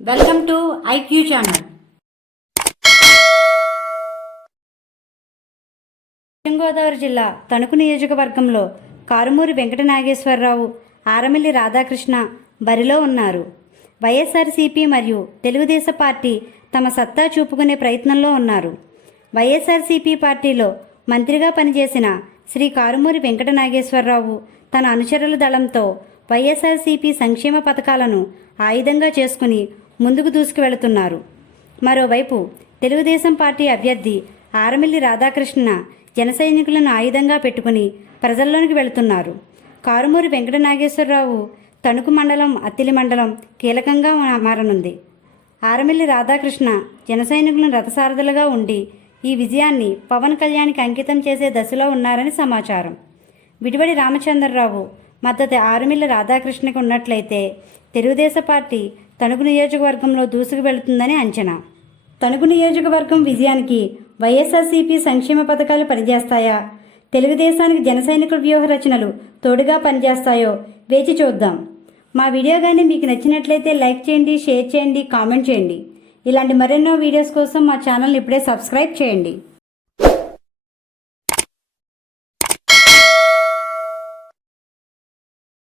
Welcome to IQ channel. పశ్చిమ గోదావరి జిల్లా తణుకు నియోజకవర్గంలో కారుమూరి వెంకట నాగేశ్వరరావు ఆరమిల్లి రాధాకృష్ణ బరిలో ఉన్నారు. వైఎస్ఆర్సీపీ మరియు తెలుగుదేశం పార్టీ తమ సత్తా చూపుకునే ప్రయత్నంలో ఉన్నారు. వైఎస్ఆర్సీపీ పార్టీలో మంత్రిగా పనిచేసిన శ్రీ కారుమూరి వెంకట నాగేశ్వరరావు తన అనుచరుల దళంతో వైఎస్ఆర్సీపీ సంక్షేమ పథకాలను ఆయుధంగా చేసుకుని ముందుకు దూసుకువెళుతున్నారు. మరోవైపు తెలుగుదేశం పార్టీ అభ్యర్థి ఆరమిల్లి రాధాకృష్ణ జన సైనికులను ఆయుధంగా పెట్టుకుని ప్రజల్లోనికి వెళుతున్నారు. కారుమూరి వెంకట నాగేశ్వరరావు తణుకు మండలం అత్తిలి మండలం కీలకంగా మారనుంది. ఆరమిల్లి రాధాకృష్ణ జన సైనికులను రథసారథులుగా ఉండి ఈ విజయాన్ని పవన్ కళ్యాణ్కి అంకితం చేసే దశలో ఉన్నారని సమాచారం. విడివడి రామచంద్రరావు మద్దతు ఆరుమిల్లి రాధాకృష్ణకు ఉన్నట్లయితే తెలుగుదేశం పార్టీ తణుకు నియోజకవర్గంలో దూసుకు వెళుతుందని అంచనా. తణుకు నియోజకవర్గం విజయానికి వైఎస్ఆర్సీపీ సంక్షేమ పథకాలు పనిచేస్తాయా? తెలుగుదేశానికి జన సైనికుల వ్యూహ రచనలు తోడుగా పనిచేస్తాయో వేచి చూద్దాం. మా వీడియో కానీ మీకు నచ్చినట్లయితే లైక్ చేయండి షేర్ చేయండి కామెంట్ చేయండి. ఇలాంటి మరెన్నో వీడియోస్ కోసం మా ఛానల్ని ఇప్పుడే సబ్స్క్రైబ్ చేయండి.